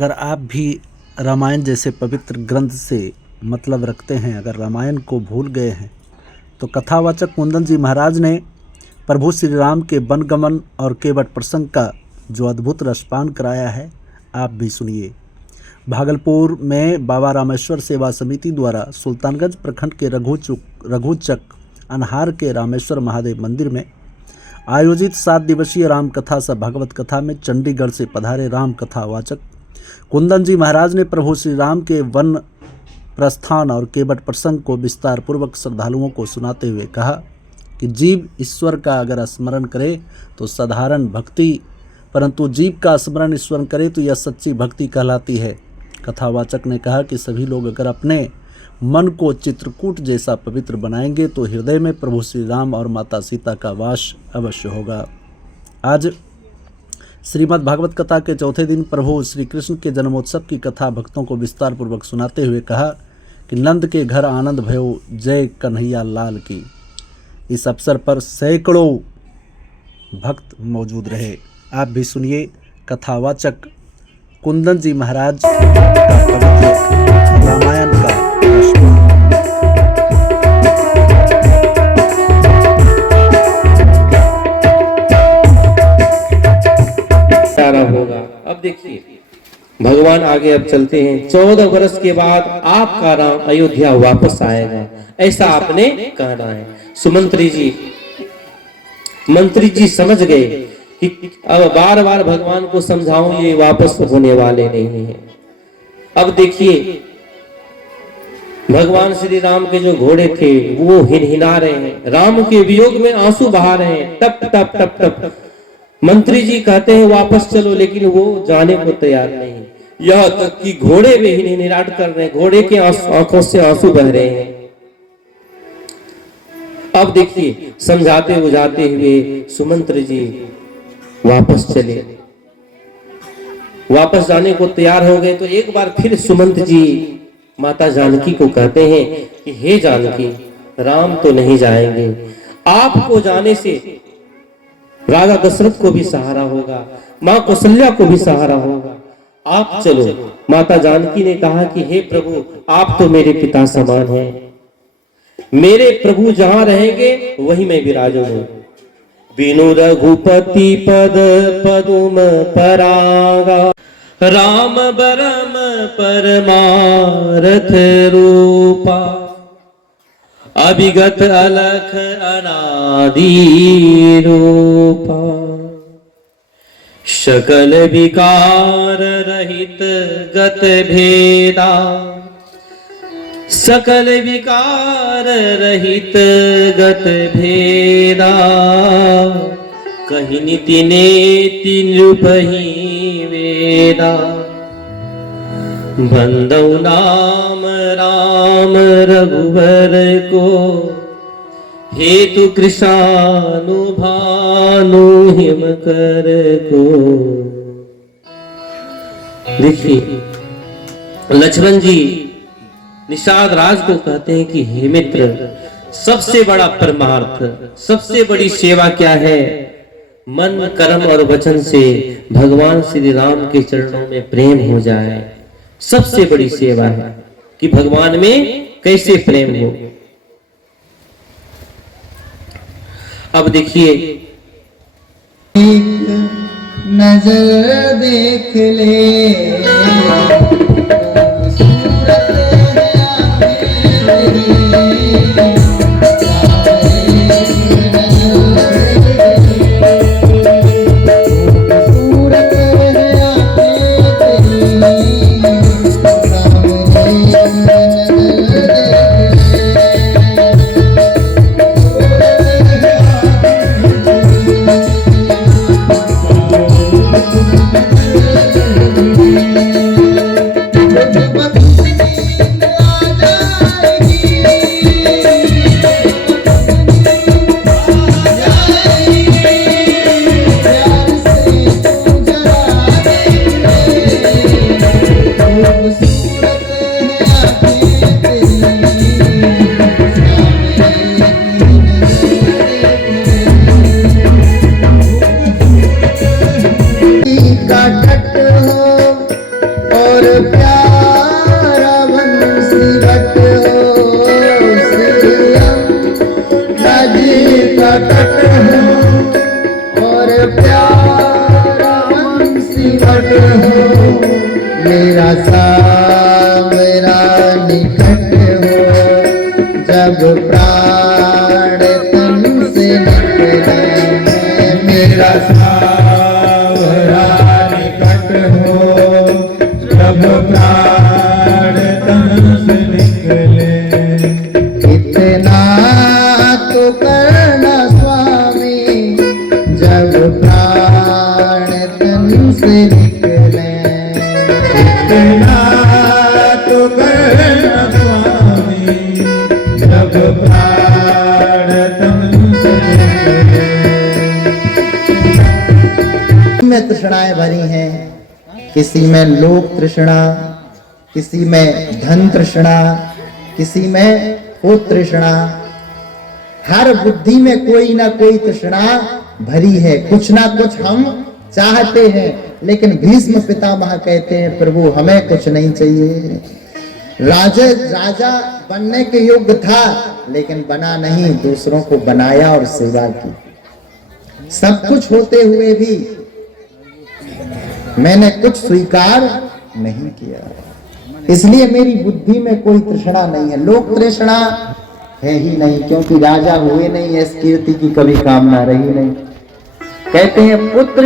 अगर आप भी रामायण जैसे पवित्र ग्रंथ से मतलब रखते हैं, अगर रामायण को भूल गए हैं, तो कथावाचक कुंदन जी महाराज ने प्रभु श्री राम के वनगमन और केवट प्रसंग का जो अद्भुत रसपान कराया है, आप भी सुनिए। भागलपुर में बाबा रामेश्वर सेवा समिति द्वारा सुल्तानगंज प्रखंड के रघुचक अनहार के रामेश्वर महादेव मंदिर में आयोजित 7 दिवसीय राम कथा सह भागवत कथा में चंडीगढ़ से पधारे राम कथा वाचक कुंदन जी महाराज ने प्रभु श्री राम के वन प्रस्थान और केवट प्रसंग को विस्तार पूर्वक श्रद्धालुओं को सुनाते हुए कहा कि जीव ईश्वर का अगर स्मरण करे तो साधारण भक्ति, परंतु जीव का स्मरण ईश्वर करे तो यह सच्ची भक्ति कहलाती है। कथावाचक ने कहा कि सभी लोग अगर अपने मन को चित्रकूट जैसा पवित्र बनाएंगे तो हृदय में प्रभु श्री राम और माता सीता का वास अवश्य होगा। आज श्रीमद् भागवत कथा के चौथे दिन प्रभु श्री कृष्ण के जन्मोत्सव की कथा भक्तों को विस्तार पूर्वक सुनाते हुए कहा कि नंद के घर आनंद भयो, जय कन्हैया लाल की। इस अवसर पर सैकड़ों भक्त मौजूद रहे। आप भी सुनिए कथावाचक कुंदन जी महाराज का पवित्र रामायण का होगा। अब देखिए भगवान आगे अब चलते हैं। 14 वर्ष के बाद आपका राम अयोध्या वापस आएगा, ऐसा आपने कहना है। सुमंत्री जी समझ गए कि अब बार बार भगवान को समझाऊं, ये वापस होने वाले नहीं है। अब देखिए भगवान श्री राम के जो घोड़े थे वो हिनहिना रहे हैं, राम के वियोग में आंसू बहा रहे हैं, टप टप टप टप। मंत्री जी कहते हैं वापस चलो, लेकिन वो जाने को तैयार नहीं। यह तक कि घोड़े भी हिनहिनाहट कर रहे हैं, घोड़े के आंखों से आंसू बह रहे हैं। अब देखिए समझाते बुझाते हुए सुमंत्र जी वापस चले, वापस जाने को तैयार हो गए। तो एक बार फिर सुमंत जी माता जानकी को कहते हैं कि हे जानकी, राम तो नहीं जाएंगे, आपको जाने से राजा दशरथ को भी सहारा होगा, माँ कौशल्या को भी सहारा होगा, आप चलो। माता जानकी ने कहा कि हे प्रभु, आप तो मेरे पिता समान हैं, मेरे प्रभु जहां रहेंगे वही मैं विराजूंगा। बिनु रघुपति पद पदुम परागा, राम बरम परमारथ रूपा, अभिगत अलख अनादि रूपा, सकल विकार रहित गत भेदा, सकल विकार रहित गत भेदा, कहीं नीति नेति नृपहि वेदा, बंदौ नाम राम रघुवर को, हेतु कृषानु भानु हिम कर को। देखिए लक्ष्मण जी निषाद राज को कहते हैं कि हे मित्र, सबसे बड़ा परमार्थ, सबसे बड़ी सेवा क्या है? मन कर्म और वचन से भगवान श्री राम के चरणों में प्रेम हो जाए, सबसे बड़ी सेवा है कि भगवान में कैसे प्रेम हो। अब देखिए नजर देख ले, मेरा सावरा निकट हो, जब प्राण तन से निकले। मेरा सावरा निकट हो, जब प्राण तन से निकले। इतना तो करना स्वामी, जब प्राण तन से निकले। इतना तो करना स्वामी, जब प्राण तन से निकले। में तृष्णाएं भरी हैं, किसी में लोक तृष्णा, किसी में धन तृष्णा, किसी में पुत्र तृष्णा। हर बुद्धि में कोई ना कोई तृष्णा भरी है, कुछ ना कुछ हम चाहते हैं। लेकिन भीष्म पितामह कहते हैं प्रभु हमें कुछ नहीं चाहिए। राजा बनने के योग्य था, लेकिन बना नहीं, दूसरों को बनाया और सेवा की। सब कुछ होते हुए भी मैंने कुछ स्वीकार नहीं किया, इसलिए मेरी बुद्धि में कोई तृष्णा नहीं है। लोक तृष्णा है ही नहीं, क्योंकि राजा हुए नहीं, इस कीर्ति की कभी कामना रही नहीं। कहते हैं पुत्र